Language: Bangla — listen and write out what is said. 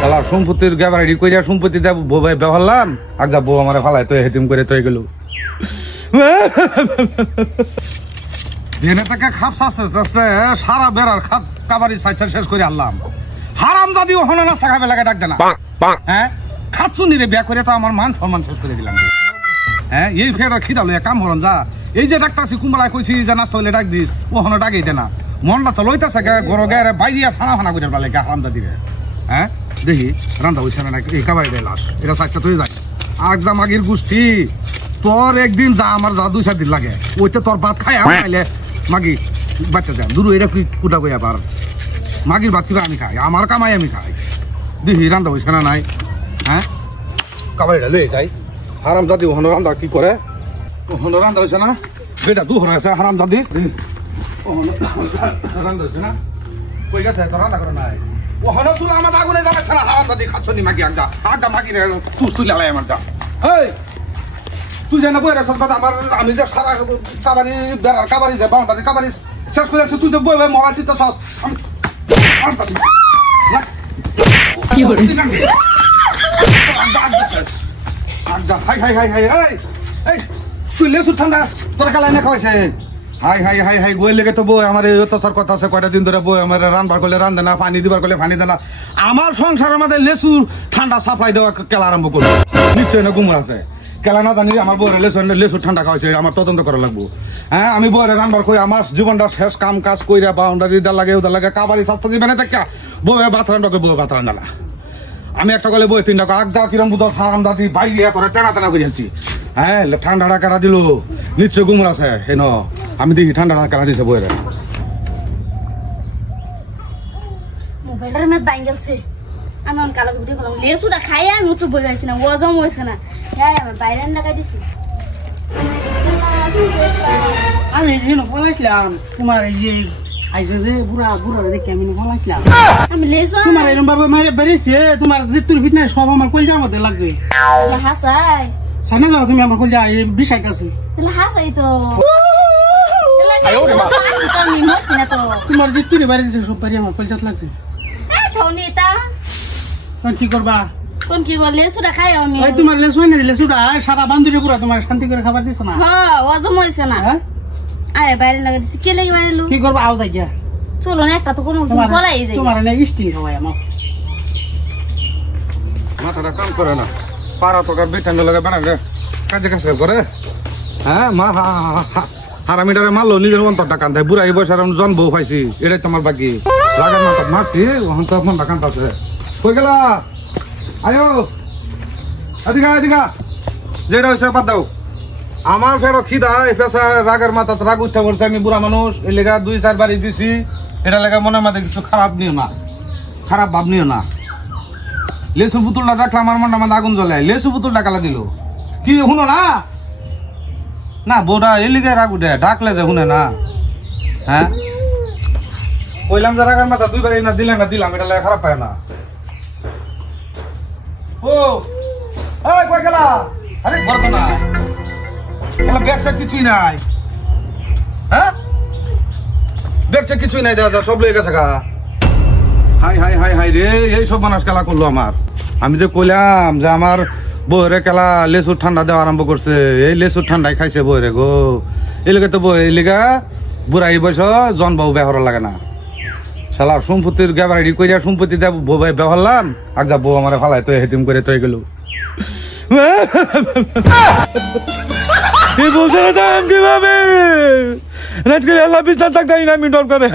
শালার সম্পত্তির গ্যাবারি কইরা সম্পত্তি দেব বউ বেহলাম আগা বউ আমারে ফালায় তো হেতিম করে তৈ গেল দিনে থেকে খাপস আসতে সারা বেড়ার খাত কাবারি সাইড শেষ করে আনলাম হারাম দাদি ওখানে নাস্তা খাবে লাগে ডাক দেনা হ্যাঁ খাচ্ছুনি রে বিয়া করে তো আমার মান সম্মান শেষ করে দিলাম হ্যাঁ এই ফের খিদা লইয়া কাম হরন যা এই যে ডাক্তারছি কুমড়ায় কইছি যে নাস্তা হইলে ডাক দিস ওখানে ডাকেই দে না মনটা তো লইতেছে ঘর গায়ে বাইরিয়া ফানা ফানা করে লাগে হারাম দাদি রে হ্যাঁ দেখি রান্না হইছে না এই কাবারি দেয় লাশ এটা সাইডটা তুই যায় আগদা মাগির গোষ্ঠী তোর একদিন যা আমার যা 2-4 দিন লাগে ওইটা তোর ভাত খাই খাইলে মাগি বাচ্চা যায় দূর এটা কি কুটা কই আবার মাগির ভাত কিবা আমি খাই আমার কামাই আমি খাই দেখি রান্না হইছে না নাই হ্যাঁ কাবারিটা লয়ে যাই হারাম দাদি ওখানে রান্না কি করে ওখানে রান্না হয়েছে না বেটা দু হরে আছে হারাম দাদি রান্না হয়েছে না কই গেছে তো রান্না করে নাই ওখানে তুই আমার আগুনে যাবে না হারাম দাদি খাচ্ছ নি মাগি আগদা আগদা মাগি রে তুই লালাই আমার যা এই তুই জানা বই রে সব আমার আমি যে সারা কাবারি বেড়ার কাবারি যে বাউন্ডারি কাবারি শেষ করে তুই যে বই বই মোবাইল টিপতে চাস কি হলো হাই হাই হাই হাই এই তুই লেসু ঠান্ডা তোর কালাই না খাওয়াইছে হাই হাই হাই হাই গোয়েল লেগে তো বই আমার অত্যাচার কথা আছে কয়টা দিন ধরে বই আমার রান্নার করলে রান্ধে না পানি দিবার করলে পানি দেয় না আমার সংসারের মধ্যে লেসু ঠান্ডা সাপ্লাই দেওয়া কেলা আরম্ভ করবো নিশ্চয় না গুমর আছে কেলা না জানি আমার বউরে লেসু ঠান্ডা খাওয়াইছে আমার তদন্ত করা লাগবো হ্যাঁ আমি বউরে রান্নার কই আমার জীবনটা শেষ কাম কাজ কইরা বাউন্ডারি দেওয়া লাগে ওদের লাগে কাবারি স্বাস্থ্য দিবে না দেখা বউয়ে ভাত রান্না বউ ভাত রান্না না আমি একটা কলে বই 3 টাকা আগদা কিরম বুধ হারাম দাদি বাইরে করে টানা টানা করে যাচ্ছি হ্যাঁ ঠান্ডাটা কাটা দিল নিশ্চয় গুমর আছে হেন আমি দেখি ঠান্ডাটা কাটা দিছে বইরে মোবাইলটার মধ্যে বাইঙ্গেলছে আমি অন কালো ভিডিও করলাম লেসুটা খাই আমি উঠে বই আইছি না ওজম হইছে না হ্যাঁ আমার বাইরে লাগাই দিছি আমি যেন বলাইছিলাম তোমার এই যে আইসে যে বুড়া বুড়া দেখে আমি বলাইছিলাম আমি লেসু তোমার এরকম ভাবে মারে বেরিয়েছে তোমার যে তোর ফিটনেস সব আমার কলজার মধ্যে লাগছে হাসাই সামনে যাও তুমি আমার কলজা এই বিষয় কাছে তাহলে হাসাই তো তোমার যে তুই বাইরে দিচ্ছে সব পারি আমার কলজাত লাগছে কি করবা কোন কি বল লেসুটা খাই আমি তোমার লেসু না লেসুটা সারা বান্ধবী পুরা তোমার শান্তি করে খাবার দিছ না হ্যাঁ ওজম হইছে না আরে বাইরে লাগাই দিছি কে লাগি বাইরে কি করবা আও যাই গিয়া চলো না একটা তো কোনো বলাই যায় তোমার না স্টিং খাওয়াই আমার মাথাটা কাম করে না পারা তো বেটানো লাগে বানা কাজে কাজ করে হ্যাঁ মা হারামিটারে মারলো নিজের অন্তরটা কান্দায় বুড়াই বয়স আর জন বউ খাইছি এটাই তোমার বাকি রাগার মাথা মারছি ওখান তো মনটা কান্দাছে কই গেলা আয়ো এদিকা এদিকা যেটা হয়েছে বাদ দাও আমার ফেরো খিদা পেশা রাগের মাথা রাগ উঠতে পড়ছে আমি বুড়া মানুষ এই লেগা 2-4 বাড়ি দিছি এটা লেগা মনের মাঝে কিছু খারাপ নিও না খারাপ ভাব নিও না লেসু পুতুলটা দেখলাম আমার মনটা মাঝে আগুন জ্বলে লেসু পুতুলটা কালা দিল কি শুনো না না বউটা এই লিগে রাগ উঠে ডাকলে যে শুনে না হ্যাঁ কইলাম যে রাগের মাথা 2 বাড়ি না দিলাম এটা লেগে খারাপ পায় না ও এই কই গেলা আরে বর্ত না এলা ব্যাগসা কিছুই নাই হ্যাঁ ব্যাগসা কিছুই নাই দাদা সব লয়ে গেছে গা হাই হাই হাই হাই রে এই সব মানুষ খেলা করলো আমার আমি যে কইলাম যে আমার বউরে খেলা লেসুর ঠান্ডা দেওয়া আরম্ভ করছে এই লেসুর ঠান্ডায় খাইছে বউরে গো এই লেগে তো বউ এই লেগা বুড়া এই বয়স জন বউ ব্যবহার লাগে না শালার সম্পত্তির গ্যাবারি কইরা সম্পত্তি দেব বউ ব্যবহারলাম আগদা বউ আমারে ফালায় তো হেতিম করে তৈ গেল এই বউসারা যাম কিভাবে রাত করে আল্লাহ বিস্তার থাকতে না আমি ডর করে